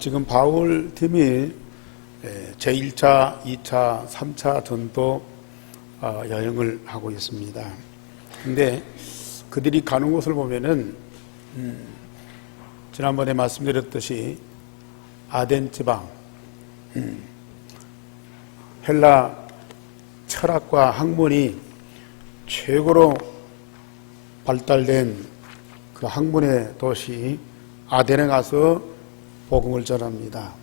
지금 바울 팀이 제1차, 2차, 3차 전도 여행을 하고 있습니다. 근데 그들이 가는 곳을 보면은 지난번에 말씀드렸듯이 아덴 지방, 헬라 철학과 학문이 최고로 발달된 그 학문의 도시 아덴에 가서 복음을 전합니다.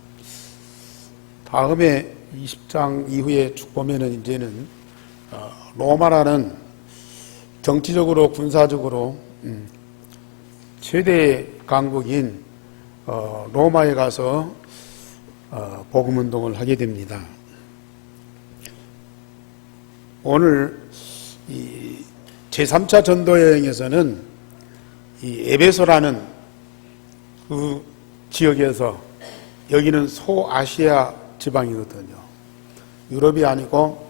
다음에 20장 이후에 쭉 보면은 이제는 로마라는 정치적으로 군사적으로 최대 강국인 로마에 가서 복음 운동을 하게 됩니다. 오늘 이 제3차 전도 여행에서는 이 에베소라는 그 지역에서, 여기는 소아시아 지방이거든요. 유럽이 아니고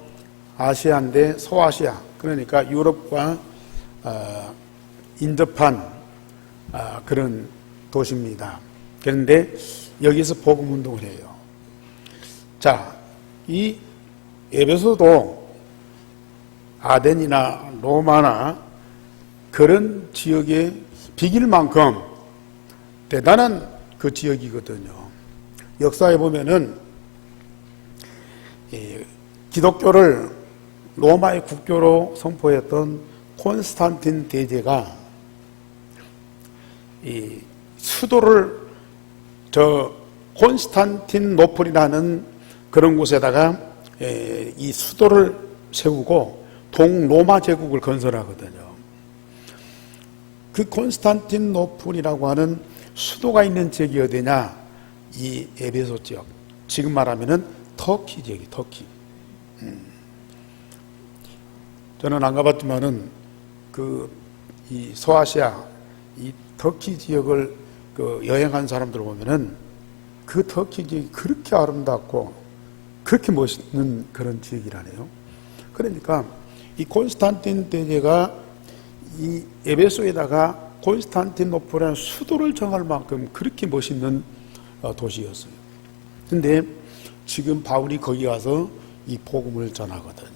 아시아인데 소아시아, 그러니까 유럽과 인접한 그런 도시입니다. 그런데 여기서 복음 운동을 해요. 자, 이 에베소도 아덴이나 로마나 그런 지역에 비길 만큼 대단한 그 지역이거든요. 역사에 보면은 기독교를 로마의 국교로 선포했던 콘스탄틴 대제가 이 수도를 콘스탄틴노플이라는 그런 곳에다가 이 수도를 세우고 동로마 제국을 건설하거든요. 그 콘스탄틴노플이라고 하는 수도가 있는 지역이 어디냐? 이 에베소 지역. 지금 말하면은 터키 지역이 터키. 저는 안 가봤지만은 이 소아시아, 이 터키 지역을 여행한 사람들 보면은 그 터키 지역이 그렇게 아름답고 그렇게 멋있는 그런 지역이라네요. 그러니까 이 콘스탄틴 대제가 이 에베소에다가 콘스탄티노플이라는 수도를 정할 만큼 그렇게 멋있는 도시였어요. 그런데 지금 바울이 거기 가서 이 복음을 전하거든요.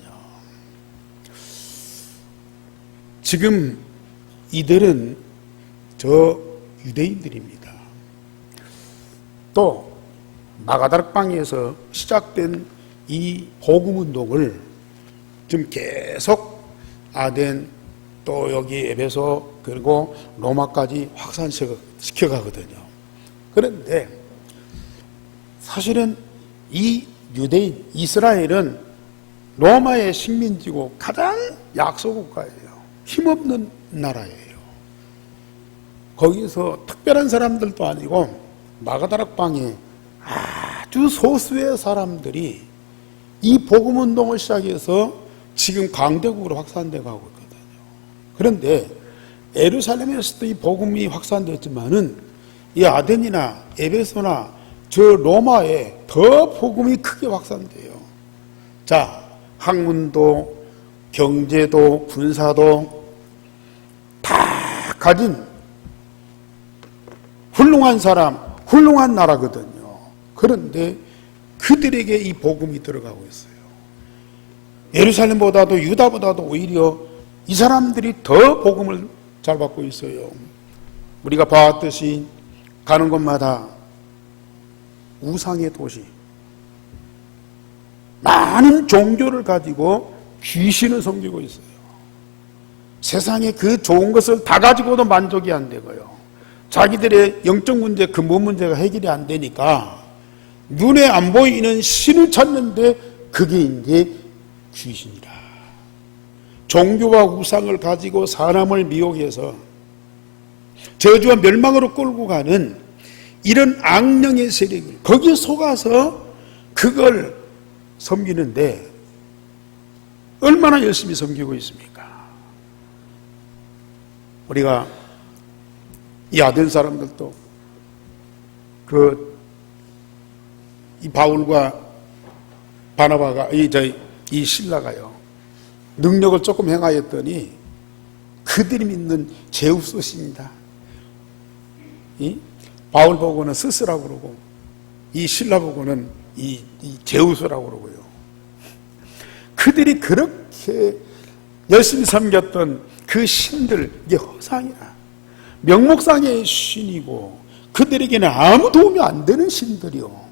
지금 이들은 저 유대인들입니다. 또 마가다락방에서 시작된 이 복음 운동을 지금 계속 아덴, 또 여기 에베소, 그리고 로마까지 확산시켜 가거든요. 그런데 사실은 이 유대인, 이스라엘은 로마의 식민지고 가장 약소국가예요. 힘없는 나라예요. 거기서 특별한 사람들도 아니고 마가다락방에 아주 소수의 사람들이 이 복음 운동을 시작해서 지금 강대국으로 확산되고 가고 있거든요. 그런데 예루살렘에서도 이 복음이 확산됐지만은 이 아덴이나 에베소나 저 로마에 더 복음이 크게 확산돼요. 자, 학문도 경제도 군사도 다 가진 훌륭한 사람, 훌륭한 나라거든요. 그런데 그들에게 이 복음이 들어가고 있어요. 예루살렘보다도 유다보다도 오히려 이 사람들이 더 복음을 잘 받고 있어요. 우리가 봐왔듯이 가는 곳마다 우상의 도시, 많은 종교를 가지고 귀신을 섬기고 있어요. 세상에 그 좋은 것을 다 가지고도 만족이 안 되고요. 자기들의 영적 문제, 근본 문제가 해결이 안 되니까 눈에 안 보이는 신을 찾는데 그게 이제 귀신이라. 종교와 우상을 가지고 사람을 미혹해서 저주와 멸망으로 끌고 가는 이런 악령의 세력을 거기에 속아서 그걸 섬기는데 얼마나 열심히 섬기고 있습니까? 우리가 이 아덴 사람들도 이 바울과 바나바가 이 신라가요 능력을 조금 행하였더니 그들이 믿는 제우스 신이다. 바울 보고는 스스라고 그러고 이 신라보고는 이 제우스라고 그러고요. 그들이 그렇게 열심히 섬겼던 그 신들, 이게 허상이야. 명목상의 신이고 그들에게는 아무 도움이 안 되는 신들이요.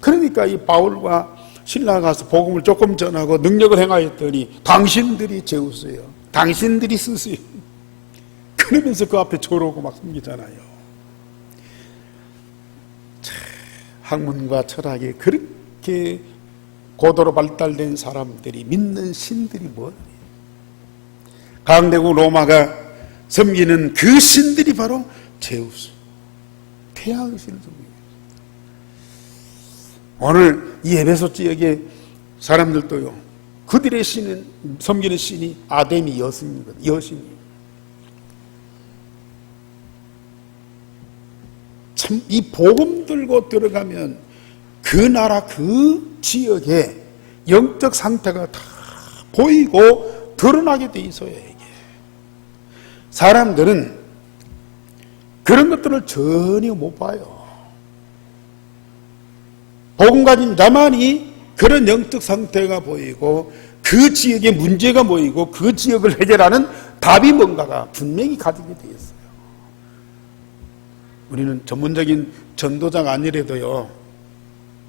그러니까 이 바울과 신라가 가서 복음을 조금 전하고 능력을 행하였더니 당신들이 제우스예요. 당신들이 스스요. 그러면서 그 앞에 조르고 막 숨기잖아요. 학문과 철학이 그렇게 고도로 발달된 사람들이 믿는 신들이 뭐예요? 강대국 로마가 섬기는 그 신들이 바로 제우스, 태양의 신을 섬깁니다. 오늘 이 에베소 지역의 사람들도요, 그들의 신은, 섬기는 신이 아데미 여신이거든요. 여신이에요. 참, 이 복음 들고 들어가면 그 나라 그 지역의 영적 상태가 다 보이고 드러나게 돼 있어요. 이게 사람들은 그런 것들을 전혀 못 봐요. 복음 가진 자만이 그런 영적 상태가 보이고 그 지역의 문제가 보이고 그 지역을 해결하는 답이 뭔가가 분명히 가지게 돼 있어요. 우리는 전문적인 전도자가 아니래도요,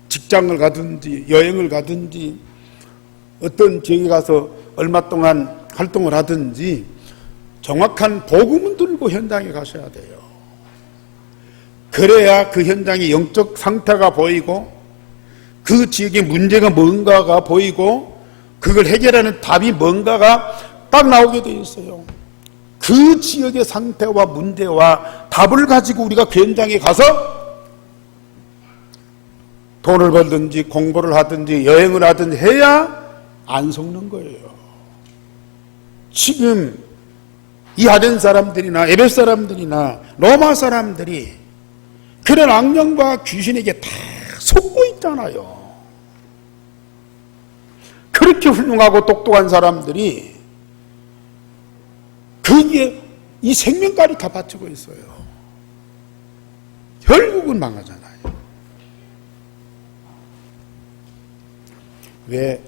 직장을 가든지 여행을 가든지 어떤 지역에 가서 얼마 동안 활동을 하든지 정확한 복음을 들고 현장에 가셔야 돼요. 그래야 그 현장의 영적 상태가 보이고 그 지역의 문제가 뭔가가 보이고 그걸 해결하는 답이 뭔가가 딱 나오게 돼 있어요. 그 지역의 상태와 문제와 답을 가지고 우리가 그 현장에 가서 돈을 벌든지 공부를 하든지 여행을 하든지 해야 안 속는 거예요. 지금 이 아덴 사람들이나 에베소 사람들이나 로마 사람들이 그런 악령과 귀신에게 다 속고 있잖아요. 그렇게 훌륭하고 똑똑한 사람들이 거기에 이 생명까지 다 바치고 있어요. 결국은 망하잖아요. 왜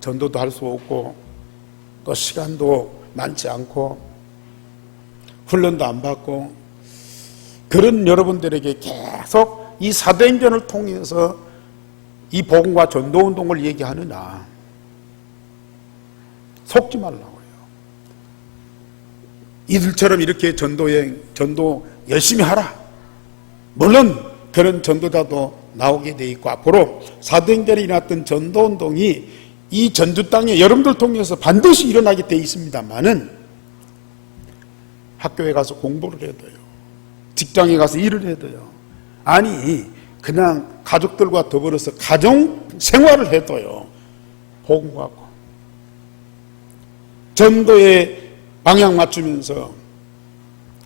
전도도 할 수 없고 또 시간도 많지 않고 훈련도 안 받고 그런 여러분들에게 계속 이 사도행전을 통해서 이 복음과 전도운동을 얘기하느냐? 속지 말라고요. 이들처럼 이렇게 전도 열심히 하라. 물론 그런 전도자도 나오게 돼 있고 앞으로 사도행전에 일어났던 전도운동이 이 전주 땅에 여러분들 통해서 반드시 일어나게 돼 있습니다만은 학교에 가서 공부를 해도요, 직장에 가서 일을 해도요, 아니 그냥 가족들과 더불어서 가정 생활을 해도요, 복음 갖고 전도에 방향 맞추면서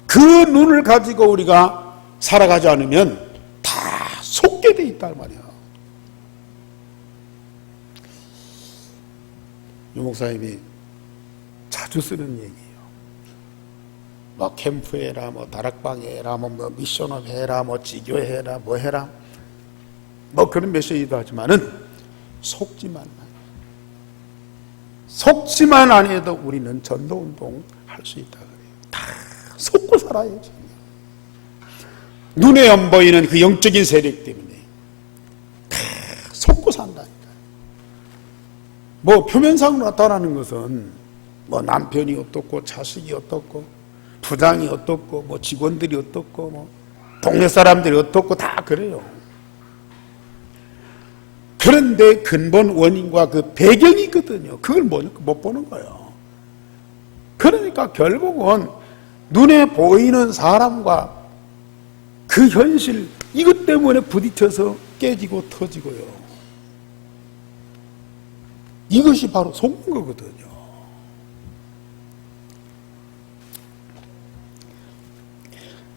그 눈을 가지고 우리가 살아가지 않으면 다 속게 돼 있단 말이야. 유 목사님이 자주 쓰는 얘기예요. 뭐 캠프해라, 뭐 다락방 해라, 뭐 미션업 해라, 뭐 지교해라, 뭐 해라, 뭐 그런 메시지도 하지만은 속지만 안 해도 우리는 전도운동 할 수 있다 그래요. 다 속고 살아야지. 눈에 안 보이는 그 영적인 세력 때문에 다 속고 산다니까. 뭐 표면상으로 나타나는 것은 뭐 남편이 어떻고 자식이 어떻고 부장이 어떻고 뭐 직원들이 어떻고 뭐 동네 사람들이 어떻고 다 그래요. 그런데 근본 원인과 그 배경이 있거든요. 그걸 못 보는 거예요. 그러니까 결국은 눈에 보이는 사람과 그 현실, 이것 때문에 부딪혀서 깨지고 터지고요. 이것이 바로 속는 거거든요.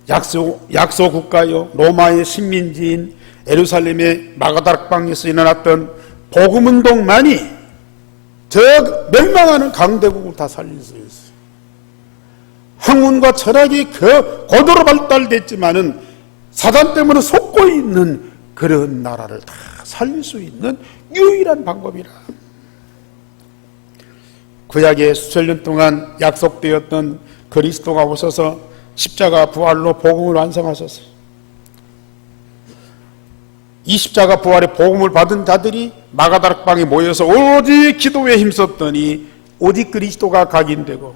약소 국가요, 로마의 식민지인 예루살렘의 마가다락방에서 일어났던 복음운동만이 저 멸망하는 강대국을 다 살릴 수 있어요. 학문과 철학이 그 고도로 발달됐지만은 사단 때문에 속고 있는 그런 나라를 다 살릴 수 있는 유일한 방법이라. 구약에 수천 년 동안 약속되었던 그리스도가 오셔서 십자가 부활로 복음을 완성하셨어요. 이 십자가 부활의 복음을 받은 자들이 마가다락방에 모여서 오직 기도에 힘썼더니 오직 그리스도가 각인되고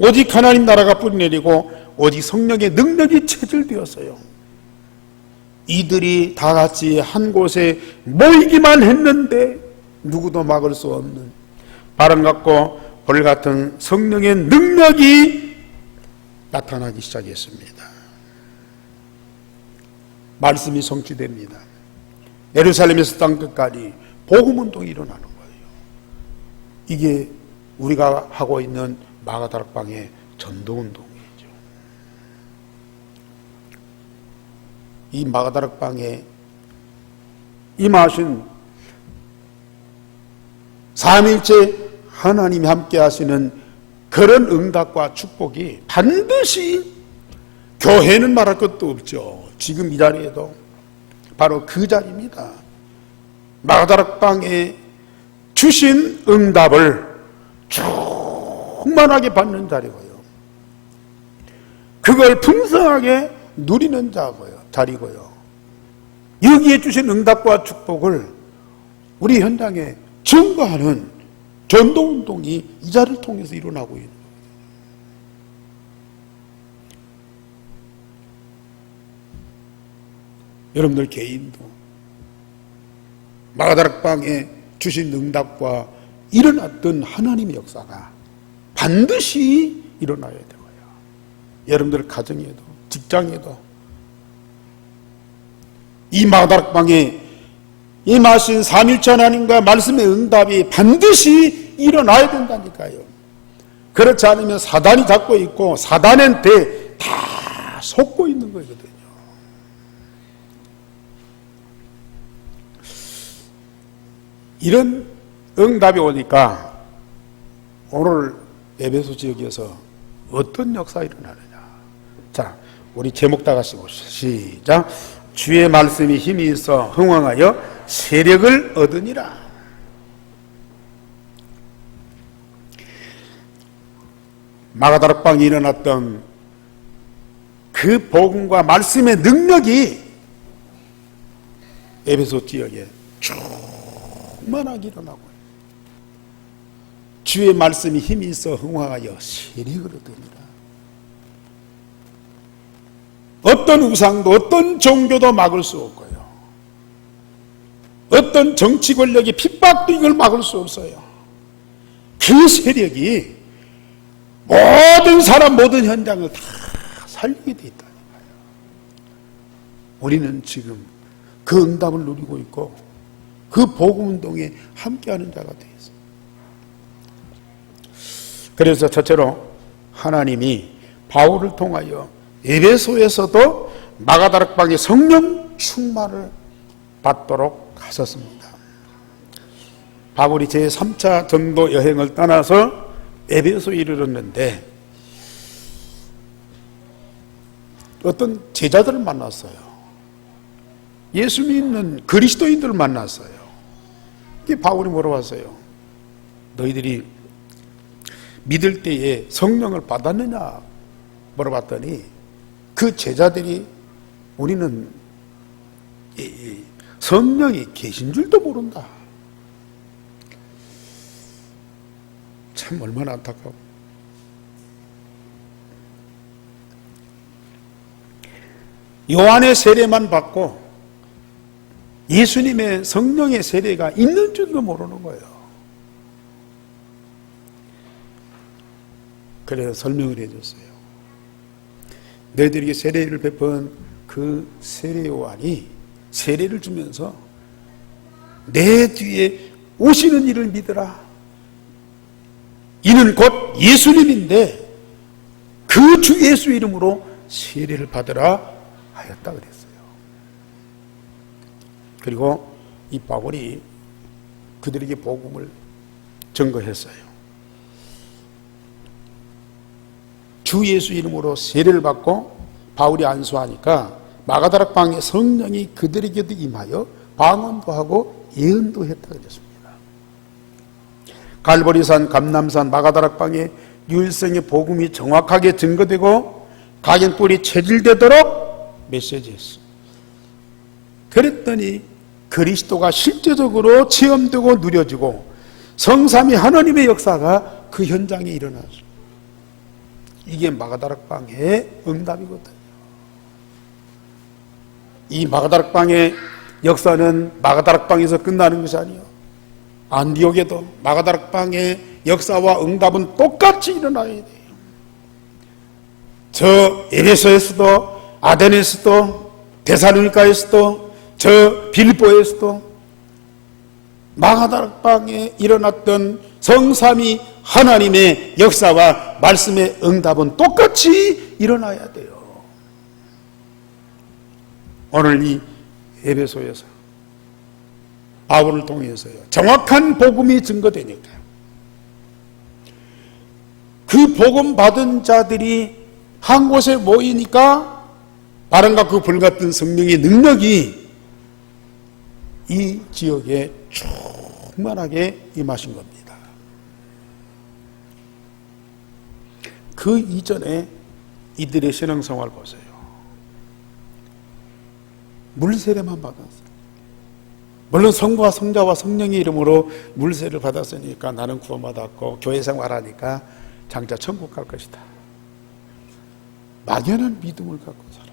오직 하나님 나라가 뿌리내리고 오직 성령의 능력이 체질되었어요. 이들이 다 같이 한 곳에 모이기만 했는데 누구도 막을 수 없는 바람 같고 벌 같은 성령의 능력이 나타나기 시작했습니다. 말씀이 성취됩니다. 예루살렘에서 땅끝까지 복음운동이 일어나는 거예요. 이게 우리가 하고 있는 마가다락방의 전도운동이죠. 이 마가다락방에 임하신 삼일째 하나님이 함께 하시는 그런 응답과 축복이 반드시, 교회는 말할 것도 없죠. 지금 이 자리에도 바로 그 자리입니다. 마가다락방에 주신 응답을 충만하게 받는 자리고요. 그걸 풍성하게 누리는 자리고요. 여기에 주신 응답과 축복을 우리 현장에 증거하는 전도운동이 이 자리를 통해서 일어나고 있는 거예요. 여러분들 개인도 마가다락방에 주신 응답과 일어났던 하나님의 역사가 반드시 일어나야 되고요. 여러분들 가정에도 직장에도 이 마가다락방에 임하신 삼일째 하나님과 말씀의 응답이 반드시 일어나야 된다니까요. 그렇지 않으면 사단이 잡고 있고 사단한테 다 속고 있는 거거든요. 이런 응답이 오니까 오늘 에베소 지역에서 어떤 역사가 일어나느냐. 자, 우리 제목 다 같이 보시죠. 시작. 주의 말씀이 힘이 있어 흥왕하여 세력을 얻으니라. 마가다락방에 일어났던 그 복음과 말씀의 능력이 에베소 지역에 충만하게 일어나고, 주의 말씀이 힘이 있어 흥왕하여 세력을 얻으니라. 어떤 우상도 어떤 종교도 막을 수 없고요. 어떤 정치 권력의 핍박도 이걸 막을 수 없어요. 그 세력이 모든 사람 모든 현장을 다 살리게 돼 있다니까요. 우리는 지금 그 응답을 누리고 있고 그 복음운동에 함께하는 자가 되어 있습니다. 그래서 첫째로 하나님이 바울을 통하여 에베소에서도 마가다락방의 성령 충만을 받도록 하셨습니다. 바울이 제3차 전도 여행을 떠나서 에베소에 이르렀는데 어떤 제자들을 만났어요. 예수 믿는 그리스도인들을 만났어요. 이게 바울이 물어봤어요. 너희들이 믿을 때에 성령을 받았느냐 물어봤더니 그 제자들이 우리는 성령이 계신 줄도 모른다. 참 얼마나 안타까워. 요한의 세례만 받고 예수님의 성령의 세례가 있는 줄도 모르는 거예요. 그래서 설명을 해줬어요. 너희들에게 세례를 베푼 그 세례 요한이 세례를 주면서 내 뒤에 오시는 이를 믿으라. 이는 곧 예수님인데 그 주 예수 이름으로 세례를 받으라 하였다 그랬어요. 그리고 이 바울이 그들에게 복음을 증거했어요. 주 예수 이름으로 세례를 받고 바울이 안수하니까 마가다락방에 성령이 그들에게도 임하여 방언도 하고 예언도 했다 그랬습니다. 갈보리산, 감람산, 마가다락방에 유일성의 복음이 정확하게 증거되고 각인뿔이 체질되도록 메시지했어. 그랬더니 그리스도가 실제적으로 체험되고 누려지고 성삼위 하나님의 역사가 그 현장에 일어났어. 이게 마가다락방의 응답이거든요. 이 마가다락방의 역사는 마가다락방에서 끝나는 것이 아니에요. 안디옥에도 마가다락방의 역사와 응답은 똑같이 일어나야 돼요. 저 에베소에서도, 아덴에서도, 데살로니가에서도, 저 빌립보에서도 마가다락방에 일어났던 성삼위 하나님의 역사와 말씀의 응답은 똑같이 일어나야 돼요. 오늘 이 에베소에서 바울을 통해서요, 정확한 복음이 증거되니까 그 복음 받은 자들이 한 곳에 모이니까 바람과 그 불같은 성령의 능력이 이 지역에 충만하게 임하신 겁니다. 그 이전에 이들의 신앙생활 보세요. 물세례만 받았어요. 물론 성부와 성자와 성령의 이름으로 물세를 받았으니까 나는 구원받았고 교회 생활하니까 장차 천국 갈 것이다. 막연한 믿음을 갖고 살아요.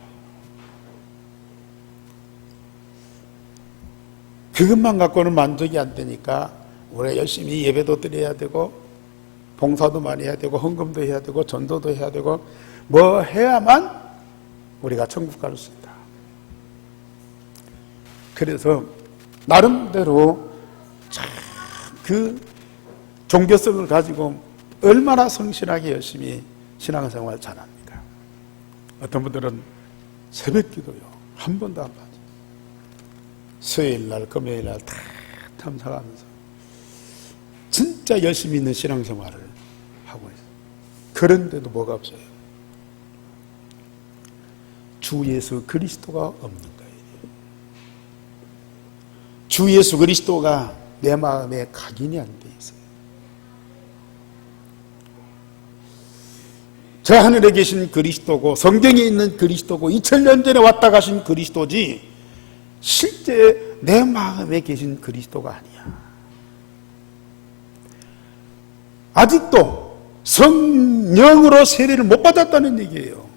그것만 갖고는 만족이 안 되니까 우리가 열심히 예배도 드려야 되고 봉사도 많이 해야 되고 헌금도 해야 되고 전도도 해야 되고 뭐 해야만 우리가 천국 갈 수 있다. 그래서 나름대로 참 그 종교성을 가지고 얼마나 성실하게 열심히 신앙생활 잘합니까? 어떤 분들은 새벽 기도요 한 번도 안 빠져. 수요일날 금요일날 다 참석하면서 진짜 열심히 있는 신앙생활을 하고 있어요. 그런데도 뭐가 없어요? 주 예수 그리스도가 없는 거예요. 주 예수 그리스도가 내 마음에 각인이 안 돼 있어요. 저 하늘에 계신 그리스도고 성경에 있는 그리스도고 2000년 전에 왔다 가신 그리스도지 실제 내 마음에 계신 그리스도가 아니야. 아직도 성령으로 세례를 못 받았다는 얘기예요.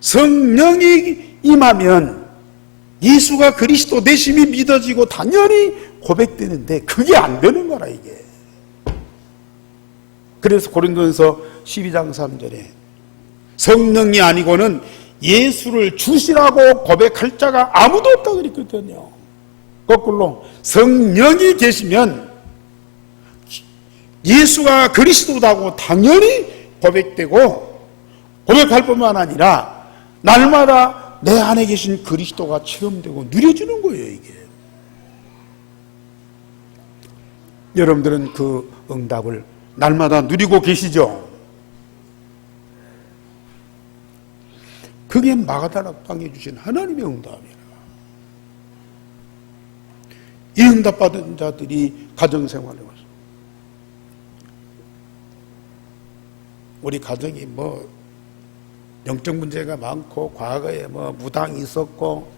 성령이 임하면 예수가 그리스도 되심이 믿어지고 당연히 고백되는데 그게 안 되는 거라 이게. 그래서 고린도전서 12장 3절에 성령이 아니고는 예수를 주시라고 고백할 자가 아무도 없다고 그랬거든요. 거꾸로 성령이 계시면 예수가 그리스도다고 당연히 고백되고 고백할 뿐만 아니라 날마다 내 안에 계신 그리스도가 체험되고 누려지는 거예요 이게. 여러분들은 그 응답을 날마다 누리고 계시죠? 그게 마가다락방에 주신 하나님의 응답이라. 이 응답받은 자들이 가정생활에 와서 우리 가정이 뭐 영적 문제가 많고 과거에 뭐 무당이 있었고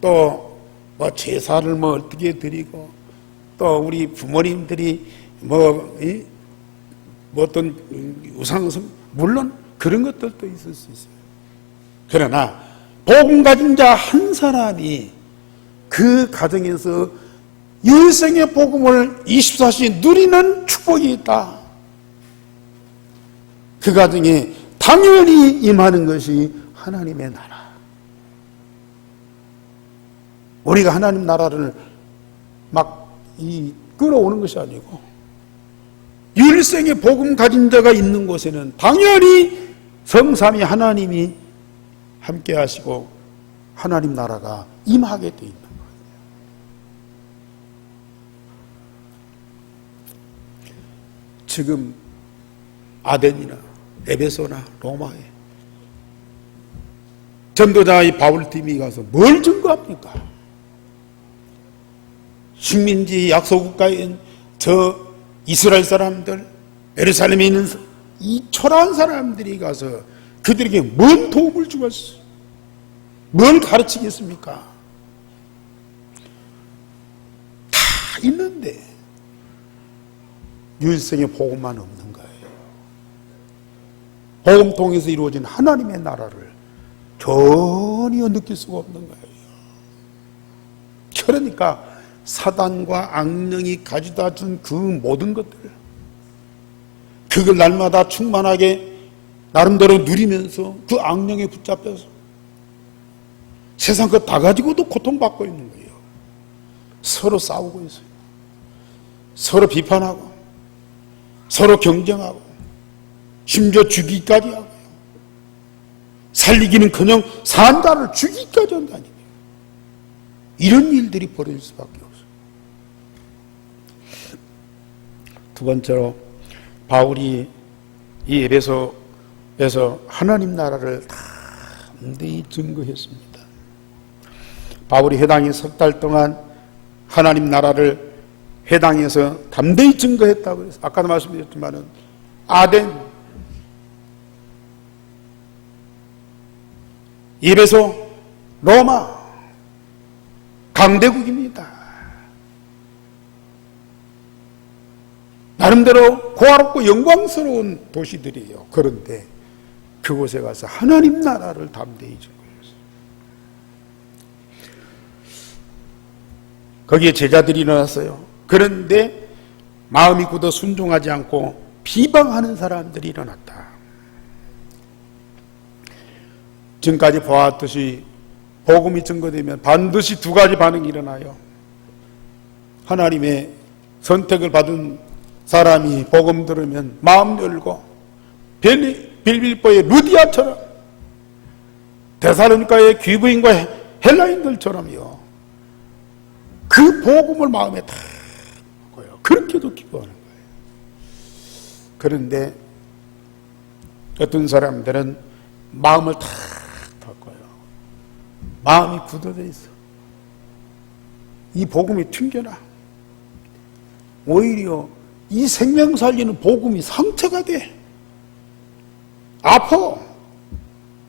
또 뭐 제사를 뭐 어떻게 드리고 또 우리 부모님들이 뭐 어떤 우상성 물론 그런 것들도 있을 수 있어요. 그러나 복음 가진 자 한 사람이 그 가정에서 일생의 복음을 24시 누리는 축복이 있다. 그 가정에 당연히 임하는 것이 하나님의 나라. 우리가 하나님 나라를 막 끌어오는 것이 아니고 일생의 복음 가진 자가 있는 곳에는 당연히 성삼위 하나님이 함께 하시고 하나님 나라가 임하게 되어 있는 거예요. 지금 아덴이나 에베소나 로마에 전도자의 바울팀이 가서 뭘 증거합니까? 식민지 약소국가인 저 이스라엘 사람들, 예루살렘에 있는 이 초라한 사람들이 가서 그들에게 뭔 도움을 주겠어요? 뭘 가르치겠습니까? 다 있는데 유일성의 복음만 없는 거예요. 복음 통해서 이루어진 하나님의 나라를 전혀 느낄 수가 없는 거예요. 그러니까 사단과 악령이 가져다 준 그 모든 것들, 그걸 날마다 충만하게 나름대로 누리면서 그 악령에 붙잡혀서 세상 것 다 가지고도 고통받고 있는 거예요. 서로 싸우고 있어요. 서로 비판하고, 서로 경쟁하고, 심지어 죽이기까지 하고요. 살리기는커녕 산자를 죽이기까지 한다니까요. 이런 일들이 벌어질 수밖에 없어요. 두 번째로 바울이 이 에베소에서 하나님 나라를 담대히 증거했습니다. 바울이 회당에 석 달 동안 하나님 나라를 회당에서 담대히 증거했다고 해서 아까도 말씀드렸지만은 아덴, 에베소, 로마 강대국입니다. 나름대로 고아롭고 영광스러운 도시들이에요. 그런데 그곳에 가서 하나님 나라를 담대히 증거했어요. 거기에 제자들이 일어났어요. 그런데 마음이 굳어 순종하지 않고 비방하는 사람들이 일어났다. 지금까지 보았듯이 복음이 증거되면 반드시 두 가지 반응이 일어나요. 하나님의 선택을 받은 사람이 복음 들으면 마음 열고 빌립보의 루디아처럼, 데살로니가의 귀부인과 헬라인들처럼요, 그 복음을 마음에 다 거요. 그렇게도 기뻐하는 거예요. 그런데 어떤 사람들은 마음을 다 닫고요. 마음이 굳어져 있어. 이 복음이 튕겨나. 오히려 이 생명 살리는 복음이 상처가 돼. 아파.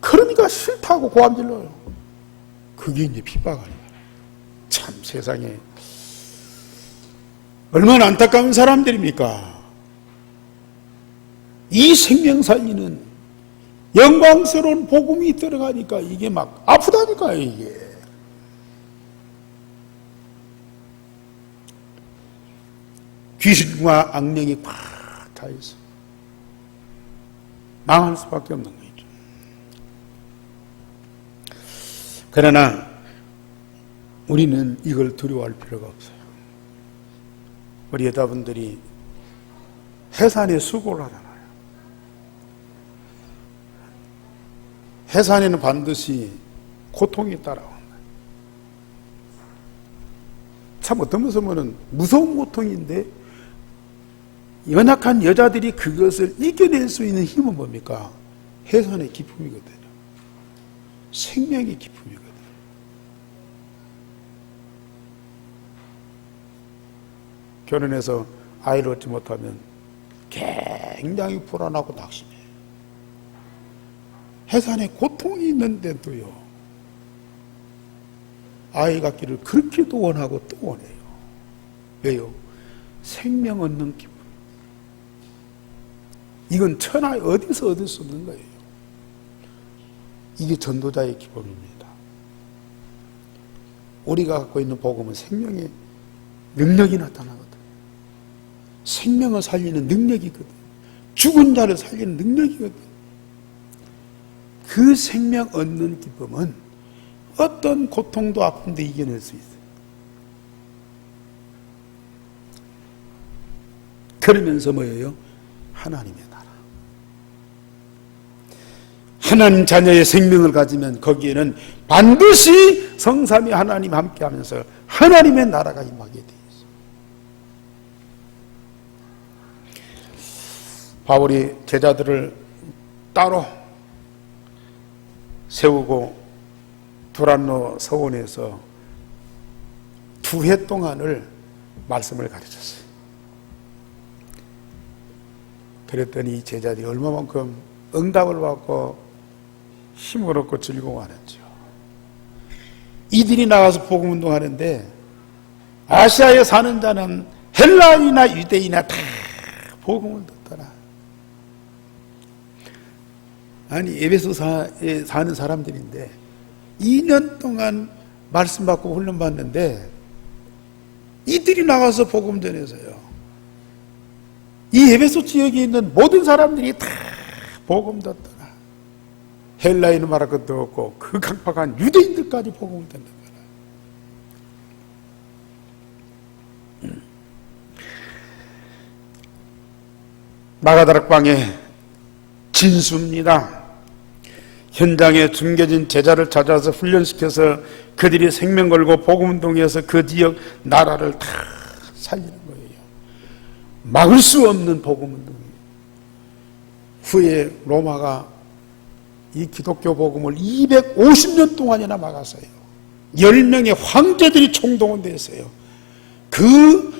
그러니까 싫다고 고함질러요. 그게 이제 핍박 아니에요. 참 세상에 얼마나 안타까운 사람들입니까? 이 생명 살리는 영광스러운 복음이 들어가니까 이게 막 아프다니까요, 이게. 귀신과 악령이 꽉 차 있어. 망할 수밖에 없는 거죠. 그러나 우리는 이걸 두려워할 필요가 없어요. 우리 여자분들이 해산에 수고를 하잖아요. 해산에는 반드시 고통이 따라온다. 참 어떤 모습은 무서운 고통인데 연약한 여자들이 그것을 이겨낼 수 있는 힘은 뭡니까? 해산의 기쁨이거든요. 생명의 기쁨이거든요. 결혼해서 아이를 얻지 못하면 굉장히 불안하고 낙심해요. 해산에 고통이 있는데도요, 아이 갖기를 그렇게도 원하고 또 원해요. 왜요? 생명 얻는 기쁨. 이건 천하에 어디서 얻을 수 없는 거예요. 이게 전도자의 기쁨입니다. 우리가 갖고 있는 복음은 생명의 능력이 나타나거든. 생명을 살리는 능력이거든. 죽은 자를 살리는 능력이거든. 그 생명 얻는 기쁨은 어떤 고통도 아픈데 이겨낼 수 있어요. 그러면서 뭐예요? 하나님의 나라. 하나님 자녀의 생명을 가지면 거기에는 반드시 성삼위 하나님 함께하면서 하나님의 나라가 임하게 되어 있어요. 바울이 제자들을 따로 세우고 두란노 서원에서 2해 동안을 말씀을 가르쳤어요. 그랬더니 이 제자들이 얼마만큼 응답을 받고 힘을 얻고 즐거워하는지요. 이들이 나가서 복음 운동하는데 아시아에 사는 자는 헬라인이나 유대인이나 다 복음을 듣더라. 아니 에베소에 사는 사람들인데 2년 동안 말씀 받고 훈련 받는데 이들이 나가서 복음 전해서요. 이 에베소 지역에 있는 모든 사람들이 다 복음 듣더라. 헬라인은 말할 것도 없고 그 강팍한 유대인들까지 복음을 듣는 거라. 마가다락방의 진수입니다. 현장에 숨겨진 제자를 찾아서 훈련시켜서 그들이 생명 걸고 복음운동해서 그 지역 나라를 다 살리는 거예요. 막을 수 없는 복음운동이에요. 후에 로마가 이 기독교 복음을 250년 동안이나 막았어요. 10명의 황제들이 총동원됐어요. 그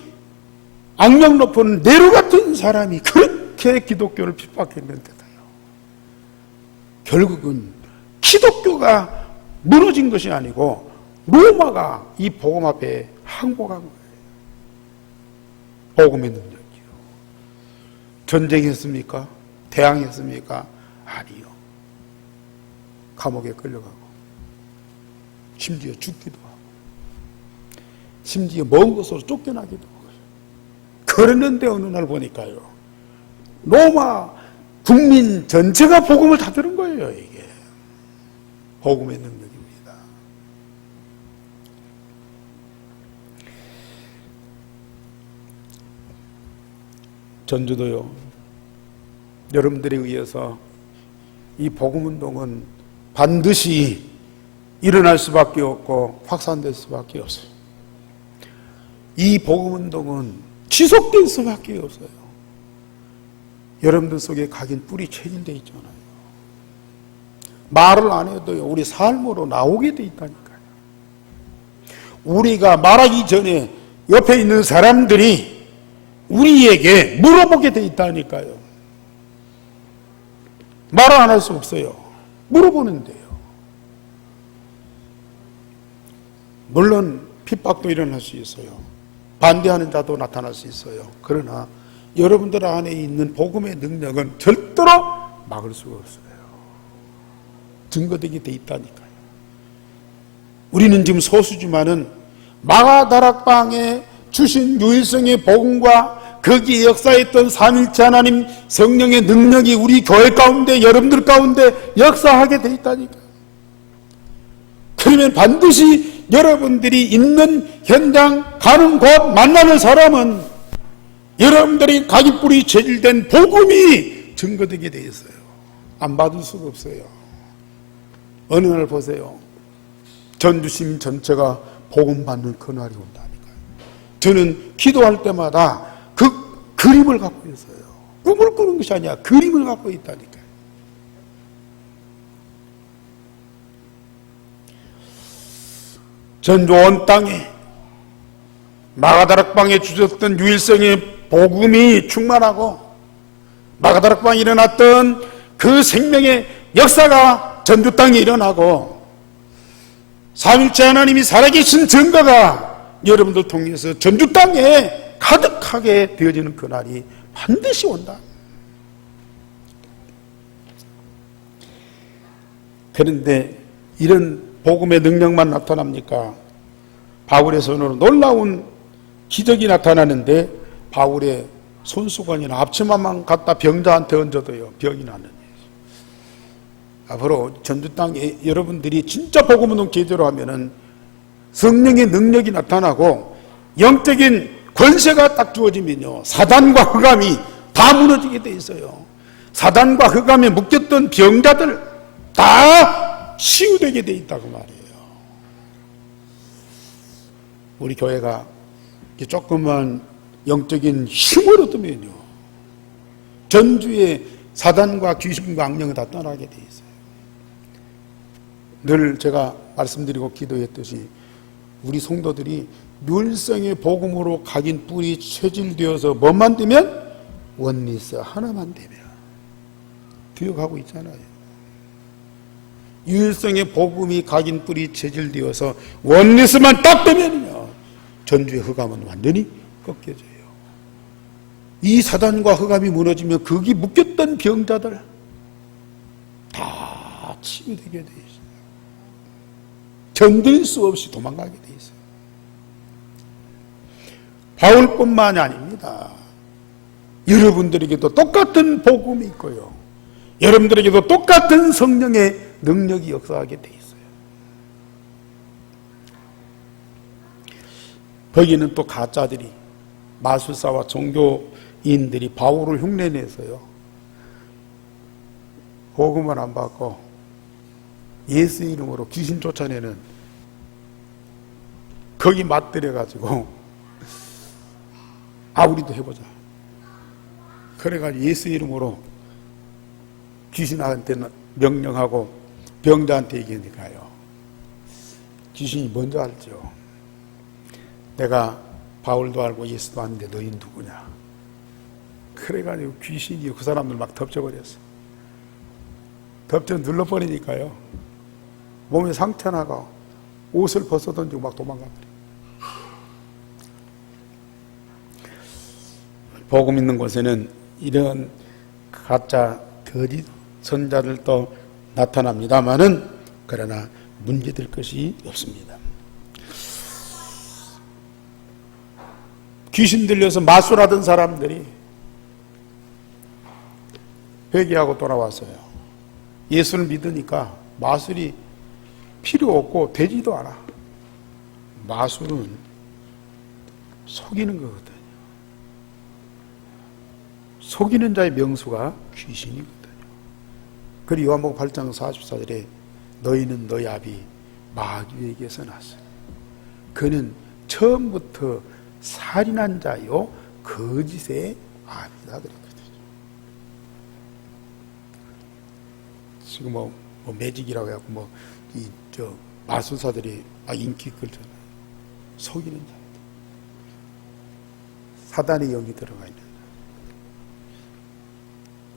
악명 높은 네로 같은 사람이 그렇게 기독교를 핍박했는데도요. 결국은 기독교가 무너진 것이 아니고 로마가 이 복음 앞에 항복한 거예요. 복음의 능력이요. 전쟁했습니까? 대항했습니까? 아니요. 감옥에 끌려가고 심지어 죽기도 하고 심지어 먼 곳으로 쫓겨나기도 하고 그랬는데 어느 날 보니까요. 로마 국민 전체가 복음을 다 들은 거예요. 이게 복음의 능력입니다. 전주도요. 여러분들에 의해서 이 복음운동은 반드시 일어날 수밖에 없고 확산될 수밖에 없어요. 이 복음운동은 지속될 수밖에 없어요. 여러분들 속에 각인 뿌리 체질돼 있잖아요. 말을 안 해도요, 우리 삶으로 나오게 돼 있다니까요. 우리가 말하기 전에 옆에 있는 사람들이 우리에게 물어보게 돼 있다니까요. 말을 안 할 수 없어요. 물어보는데요. 물론 핍박도 일어날 수 있어요. 반대하는 자도 나타날 수 있어요. 그러나 여러분들 안에 있는 복음의 능력은 절대로 막을 수가 없어요. 증거되게 돼 있다니까요. 우리는 지금 소수지만은 마가다락방에 주신 유일성의 복음과 거기에 역사했던 삼일체 하나님 성령의 능력이 우리 교회 가운데 여러분들 가운데 역사하게 돼 있다니까요. 그러면 반드시 여러분들이 있는 현장 가는 곳 만나는 사람은 여러분들이 가기뿌리 체질된 복음이 증거되게 돼 있어요. 안 받을 수가 없어요. 어느 날 보세요. 전주시민 전체가 복음 받는 그날이 온다니까요. 저는 기도할 때마다 그 그림을 갖고 있어요. 꿈을 꾸는 것이 아니라 그림을 갖고 있다니까요. 전주 온 땅에 마가다락방에 주셨던 유일성의 복음이 충만하고 마가다락방에 일어났던 그 생명의 역사가 전주 땅에 일어나고 삼일체 하나님이 살아계신 증거가 여러분들 통해서 전주 땅에 가득하게 되어지는 그날이 반드시 온다. 그런데 이런 복음의 능력만 나타납니까? 바울의 손으로 놀라운 기적이 나타나는데 바울의 손수건이나 앞치마만 갖다 병자한테 얹어도요 병이 나는. 앞으로 전주 땅에 여러분들이 진짜 복음운동 제대로 하면은 성령의 능력이 나타나고 영적인 권세가 딱 주어지면요 사단과 흑암이 다 무너지게 돼 있어요. 사단과 흑암에 묶였던 병자들 다 치유되게 돼 있다고 말이에요. 우리 교회가 조금만 영적인 힘을 얻으면요 전주에 사단과 귀신과 악령이 다 떠나게 돼 있어요. 늘 제가 말씀드리고 기도했듯이 우리 성도들이 율성의 복음으로 각인 뿔이 체질되어서 뭐만 되면? 원리스 하나만 되면 되어가고 있잖아요. 율성의 복음이 각인 뿔이 체질되어서 원리스만 딱 되면요, 전주의 흑암은 완전히 꺾여져요. 이 사단과 흑암이 무너지면 거기 묶였던 병자들 다 치유되게 돼 있어요. 견딜 수 없이 도망가게 돼 있어요. 바울뿐만이 아닙니다. 여러분들에게도 똑같은 복음이 있고요, 여러분들에게도 똑같은 성령의 능력이 역사하게 돼 있어요. 거기는 또 가짜들이, 마술사와 종교인들이 바울을 흉내내서요, 복음을 안 받고 예수 이름으로 귀신 쫓아내는, 거기 맞들여가지고 우리도 해보자. 그래가지고 예수 이름으로 귀신한테는 명령하고 병자한테 얘기하니까요, 귀신이 먼저 알죠. 내가 바울도 알고 예수도 아는데 너희 누구냐. 그래가지고 귀신이 그 사람들 막 덮쳐버렸어. 덮쳐 눌러버리니까요, 몸에 상처나고 옷을 벗어던지고 막 도망가버려. 복음 있는 곳에는 이런 가짜 거짓 선자들도 나타납니다마는, 그러나 문제될 것이 없습니다. 귀신 들려서 마술하던 사람들이 회개하고 돌아왔어요. 예수를 믿으니까 마술이 필요 없고 되지도 않아. 마술은 속이는 거거든요. 속이는 자의 명수가 귀신이거든요. 그리고 요한복음 8장 44절에 너희는 너희 아비 마귀에게서 났어요. 그는 처음부터 살인한 자요 거짓의 아비다 그랬거든요. 지금 뭐 매직이라고 해갖고 마술사들이 인기 끌잖아요. 속이는 자, 사단의 영이 들어가 있는.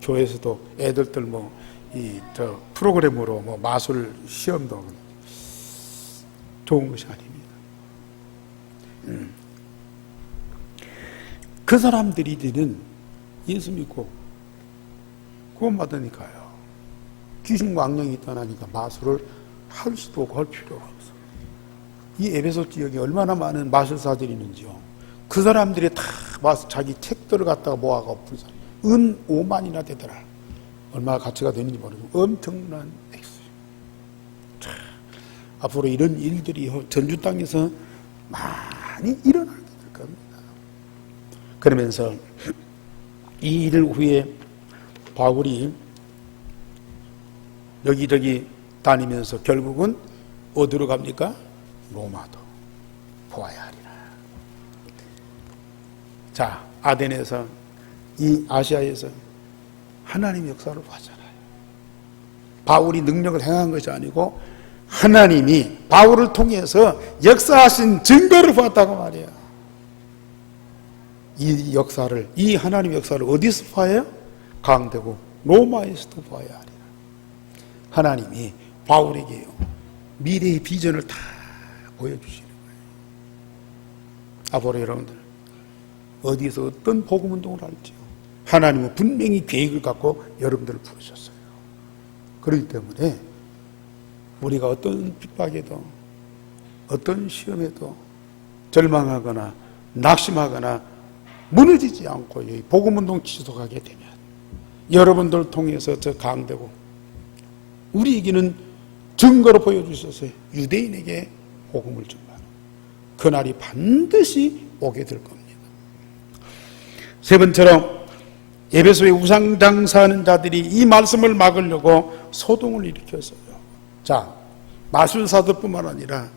교회에서도 애들들 프로그램으로 마술 시험도 좋은 것이 아닙니다. 그 사람들이 이제는 예수 믿고 구원받으니까요, 귀신과 악령이 떠나니까 마술을 할 수도 없고 할 필요가 없어. 이 에베소 지역에 얼마나 많은 마술사들이 있는지요. 그 사람들이 다 자기 책들을 갖다가 모아가 부르잖아요. 은 5만이나 되더라. 얼마나 가치가 되는지 모르고 엄청난 액수. 앞으로 이런 일들이 전주 땅에서 많이 일어나게 될 겁니다. 그러면서 이 일 후에 바울이 여기저기 다니면서 결국은 어디로 갑니까? 로마도 보아야 하리라. 자, 아덴에서, 이 아시아에서 하나님의 역사를 보았잖아요. 바울이 능력을 행한 것이 아니고 하나님이 바울을 통해서 역사하신 증거를 보았다고 말이에요. 이 역사를, 이 하나님의 역사를 어디서 봐요? 강대국 로마에서도 봐야 하리라. 하나님이 바울에게요, 미래의 비전을 다 보여주시는 거예요. 앞으로 여러분들 어디서 어떤 복음운동을 할지요, 하나님은 분명히 계획을 갖고 여러분들을 부르셨어요. 그렇기 때문에 우리가 어떤 핍박에도, 어떤 시험에도 절망하거나 낙심하거나 무너지지 않고 이 복음운동 지속하게 되면 여러분들 통해서 저 강대국 우리에게는 증거로 보여주셔서 유대인에게 복음을 전하는 그날이 반드시 오게 될 겁니다. 세 번째로 에베소에 우상 장사하는 자들이 이 말씀을 막으려고 소동을 일으켰어요. 자, 마술사들뿐만 아니라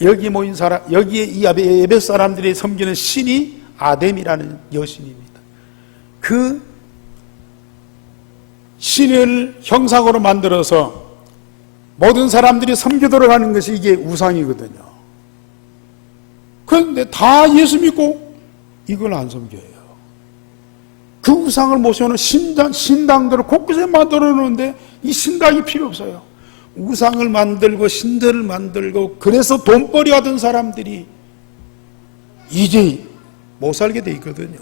여기 모인 사람, 여기에 이 에베소 사람들이 섬기는 신이 아뎀이라는 여신입니다. 그 신을 형상으로 만들어서 모든 사람들이 섬기도록 하는 것이 이게 우상이거든요. 그런데 다 예수 믿고 이걸 안 섬겨요. 그 우상을 모셔오는 신당들을 곳곳에 만들어 놓는데 이 신당이 필요 없어요. 우상을 만들고 신들을 만들고 그래서 돈벌이 하던 사람들이 이제 못 살게 돼 있거든요.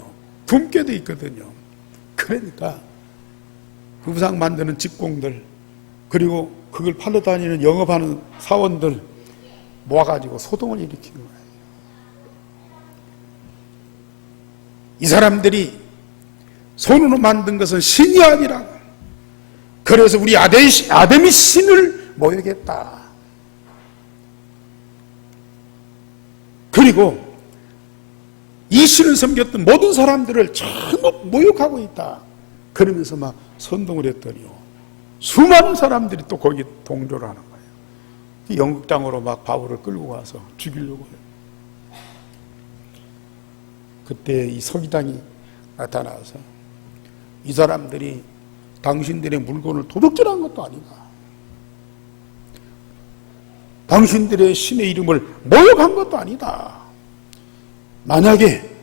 굶게 돼 있거든요. 그러니까 그 우상 만드는 직공들, 그리고 그걸 팔러 다니는 영업하는 사원들 모아가지고 소동을 일으키는 거예요. 이 사람들이 손으로 만든 것은 신이 아니라, 그래서 우리 아담이 신을 모욕했다. 그리고 이 신을 섬겼던 모든 사람들을 전부 모욕하고 있다. 그러면서 막 선동을 했더니요, 수많은 사람들이 또 거기 동조를 하는 거예요. 연극장으로 막 바울을 끌고 가서 죽이려고 해요. 그때 이 서기장이 나타나서 이 사람들이 당신들의 물건을 도둑질한 것도 아니다. 당신들의 신의 이름을 모욕한 것도 아니다. 만약에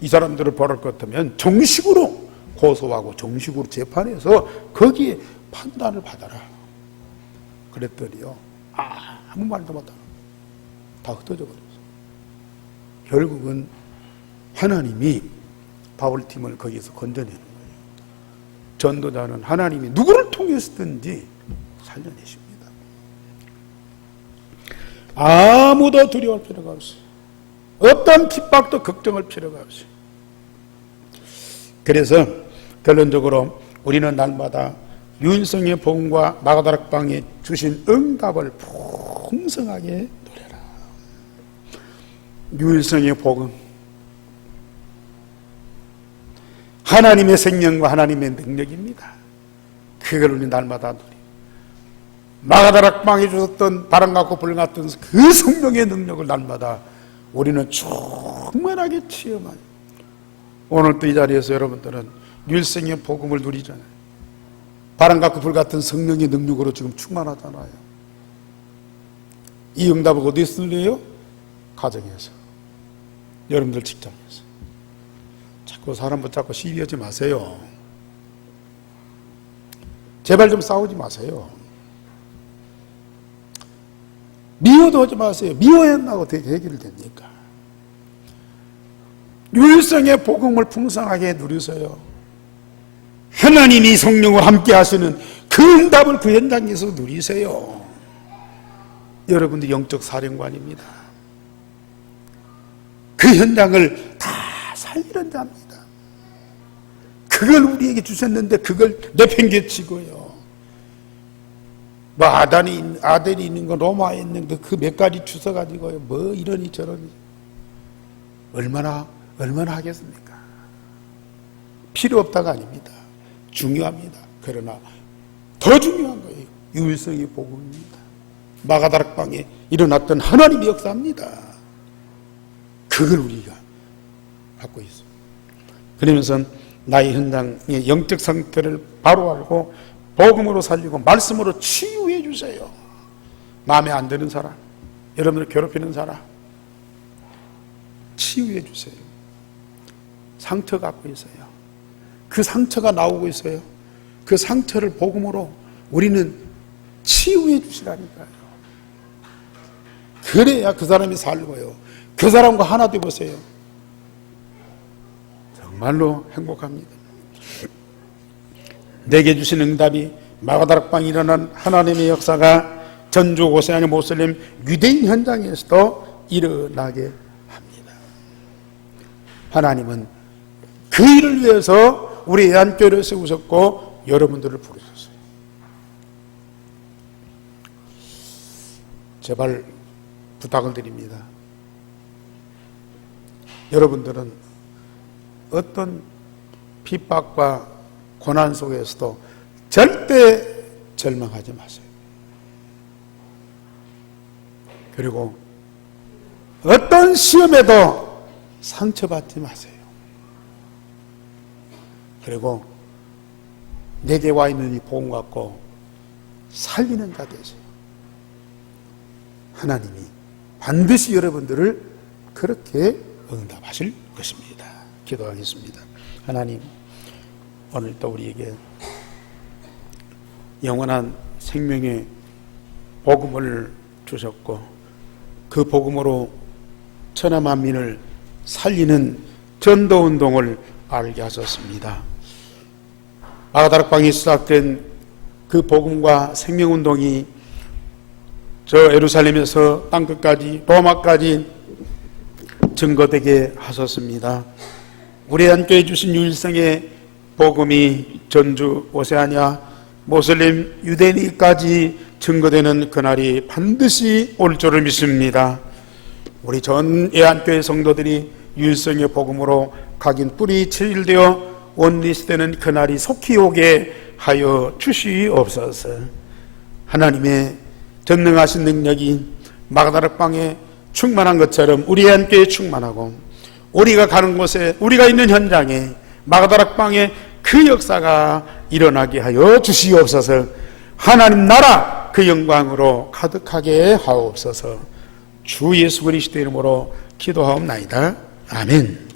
이 사람들을 벌할 것 같으면 정식으로 고소하고 정식으로 재판해서 거기에 판단을 받아라. 그랬더니요, 아무 말도 못하고 다 흩어져 버렸어요. 결국은 하나님이 바울팀을 거기에서 건져내는 거예요. 전도자는 하나님이 누구를 통해서든지 살려내십니다. 아무도 두려워할 필요가 없어요. 어떤 핍박도 걱정할 필요가 없어요. 그래서 결론적으로 우리는 날마다 유일성의 복음과 마가다락방에 주신 응답을 풍성하게 누려라. 유일성의 복음, 하나님의 생명과 하나님의 능력입니다. 그걸 우리 날마다 누리고, 마가다락방에 주셨던 바람 같고 불 같은 그 성령의 능력을 날마다 우리는 충만하게 체험하요. 오늘 또 이 자리에서 여러분들은 유일성의 복음을 누리잖아요. 바람 같고 불 같은 성령의 능력으로 지금 충만하잖아요. 이 응답을 어디서 누려요? 가정에서, 여러분들 직장에서. 자꾸 사람 붙잡고 시비하지 마세요. 제발 좀 싸우지 마세요. 미워도 하지 마세요. 미워했나고 어떻게 해결이 됩니까? 유일성의 복음을 풍성하게 누리세요. 하나님이 성령을 함께 하시는 그 응답을 그 현장에서 누리세요. 여러분들 영적 사령관입니다. 그 현장을 다 살리는 자입니다. 그걸 우리에게 주셨는데 그걸 내팽개치고요. 뭐 아델이 있는 거, 로마에 있는 거, 그 몇 가지 주워가지고요, 뭐 이러니 저러니. 얼마나 하겠습니까? 필요 없다가 아닙니다. 중요합니다. 그러나 더 중요한 거예요. 유일성의 복음입니다. 마가다락방에 일어났던 하나님의 역사입니다. 그걸 우리가 갖고 있어요. 그러면서 나의 현장의 영적 상태를 바로 알고 복음으로 살리고 말씀으로 치유해 주세요. 마음에 안 드는 사람, 여러분을 괴롭히는 사람 치유해 주세요. 상처 갖고 있어요. 그 상처가 나오고 있어요. 그 상처를 복음으로 우리는 치유해 주시라니까요. 그래야 그 사람이 살고요. 그 사람과 하나 되보세요. 정말로 행복합니다. 내게 주신 응답이 마가다락방에 일어난 하나님의 역사가 전주 오세아니 모슬림 유대인 현장에서도 일어나게 합니다. 하나님은 그 일을 위해서 우리 애안교회를 세우셨고 여러분들을 부르셨어요. 제발 부탁을 드립니다. 여러분들은 어떤 핍박과 고난 속에서도 절대 절망하지 마세요. 그리고 어떤 시험에도 상처받지 마세요. 그리고 내게 와 있는 이 복음 갖고 살리는 자 되세요. 하나님이 반드시 여러분들을 그렇게 응답하실 것입니다. 기도하겠습니다. 하나님, 오늘 또 우리에게 영원한 생명의 복음을 주셨고 그 복음으로 천하 만민을 살리는 전도운동을 알게 하셨습니다. 마가다락방에 시작된 그 복음과 생명운동이 저 예루살렘에서 땅끝까지 로마까지 증거되게 하셨습니다. 우리 함께 주신 유일성의 복음이 전주, 오세아니아, 모슬림, 유대인까지 증거되는 그날이 반드시 올 줄을 믿습니다. 우리 전 예한교회 성도들이 유일성의 복음으로 각인 뿌리 체질되어 원리시되는 그날이 속히 오게 하여 주시옵소서. 하나님의 전능하신 능력이 마가다락방에 충만한 것처럼 우리 함께 충만하고 우리가 가는 곳에 우리가 있는 현장에 마가다락방에 그 역사가 일어나게 하여 주시옵소서. 하나님 나라 그 영광으로 가득하게 하옵소서. 주 예수 그리스도 이름으로 기도하옵나이다. 아멘.